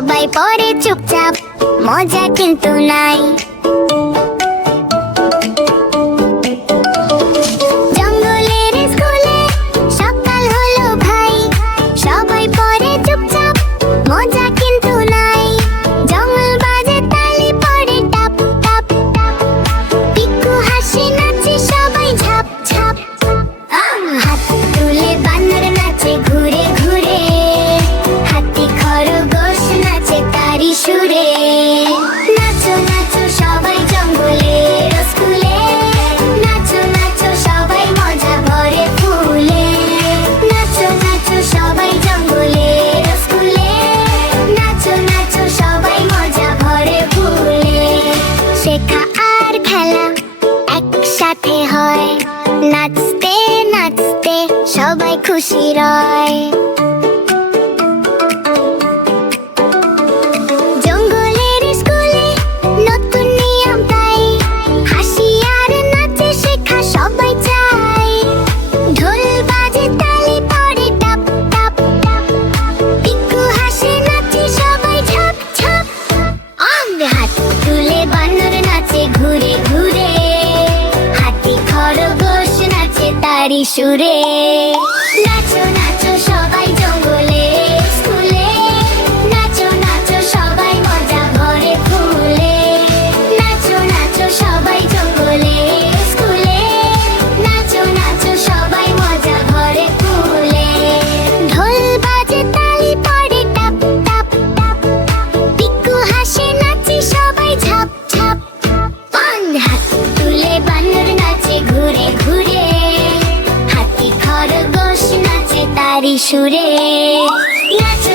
সবাই পড়ে চুপচাপ, মজা কিন্তু নাই। জঙ্গলের স্কুলে সকাল হলো ভাই, সবাই পড়ে চুপচাপ, মজা কিন্তু নাই। জঙ্গল বাজে তালি পড়ে টাপ টাপ টাপ, পিকু হাসি নাচে সবাই ঝাপ ঝাপ। হাত তুলে বানর নাচে ঘুরে ঘুরে, হাতি খরগোশ নাচে তারি সুরে। নাচো নাচো সবাই জঙ্গলের স্কুলে, নাচো নাচো সবাই মজা ভরে ফুলে। নাচো নাচো সবাই জঙ্গলের স্কুলে, নাচো নাচো সবাই মজা ভরে ফুলে। শেখা আর খেলা একসাথে হয়, নাচতে নাচতে সবাই খুশি রয়। জঙ্গলের স্কুলে নতুন নিয়ম তাই, হাসি আর নাচে শেখা সবাই চায়। ঢোল বাজে তালি পড়ে টাপ টাপ টাপ, পিকু হাসে নাচে সবাই ঝাপ ঝাপ। হাত তুলে বানর নাচে ঘুরে ঘুরে, হাতি খরগোশ নাচে তারি সুরে। নাচো নাচো সবাই জঙ্গলের স্কুলে, নাচো নাচো সবাই মজা ভরে ফুলে। নাচো নাচো সবাই জঙ্গলের স্কুলে, নাচো নাচো সবাই মজা ভরে ফুলে। ঢোল বাজে তালি পড়ে টাপ টাপ টাপ, পিকু হাসে নাচে সবাই ঝাপ ঝাপ। হাত তুলে বানর নাচে ঘুরে ঘুরে, হাতি খরগোশ নাচে তারি সুরে। নাচো